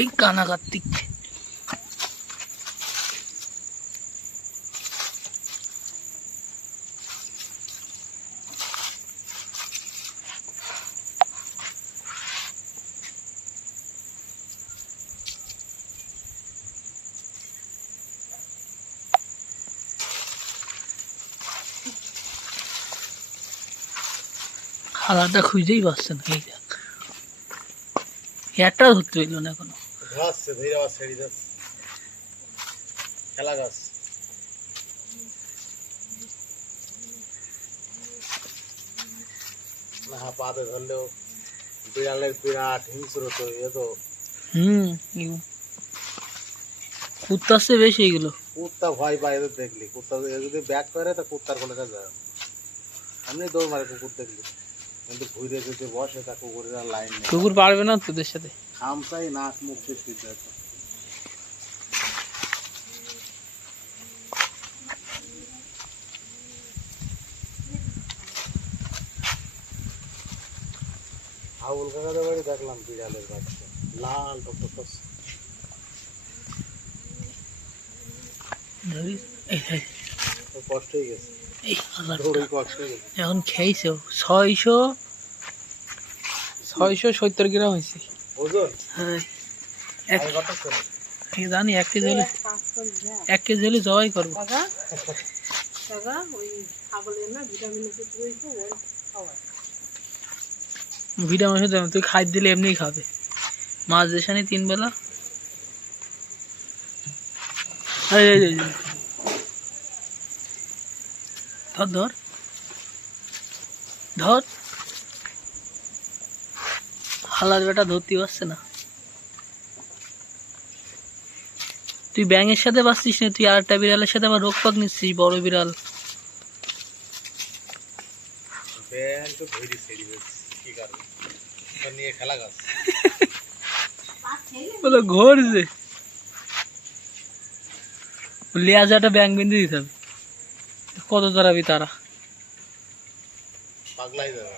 এই কানা কার্তিক খালাটা খুঁজেই পাচ্ছে না। এই দেখ একটা ধরতে হইল না এখনো। খেলা গাছ না পাতে ধরলেও বিড়ালের বিরাট হিংস্র তো এ তো। কুত্তার চেয়ে বেশি এগুলো। কুত্তা ভয় পায় এদের দেখলি, কুত্তা যদি ব্যাক করে তা কুত্তার কোনো কাজ যায় এমনি দৌড় মারে কুকুর দেখলি, কিন্তু ঘুরে যদি বসে তা কুকুরের আর লাইন নেই। কুকুর পারবে না তোদের সাথে। খামচাই নাক মুখ ছিটতে আছে। আউল কাকাদের বাড়ি দেখলাম বিড়ালের বাচ্চা লাল টকটক কষ্ট হয়ে গেছে। এখন খেয়েছে 670 গ্রাম হয়েছে ওজন। হ্যাঁ জানি 1 কেজি হলে 1 কেজি হলে জবাই করবো। ভিটামিন দেবেন, তুই খাই দিলে এমনিই খাবে। মাছ দেশানি 3 বেলা। ধর ধর ধর, হালার বেটা ধরতে পারছে না। তুই ব্যাঙের সাথে বাঁচছিস না, তুই আরেকটা বিড়ালের সাথে আবার রোগ পাক নিচ্ছিস, বড় বিড়াল। ঘুরছে লেজাটা ব্যাং বেঁধে দিতে হবে। কত তারাবি তারা পাগলাই যাবে।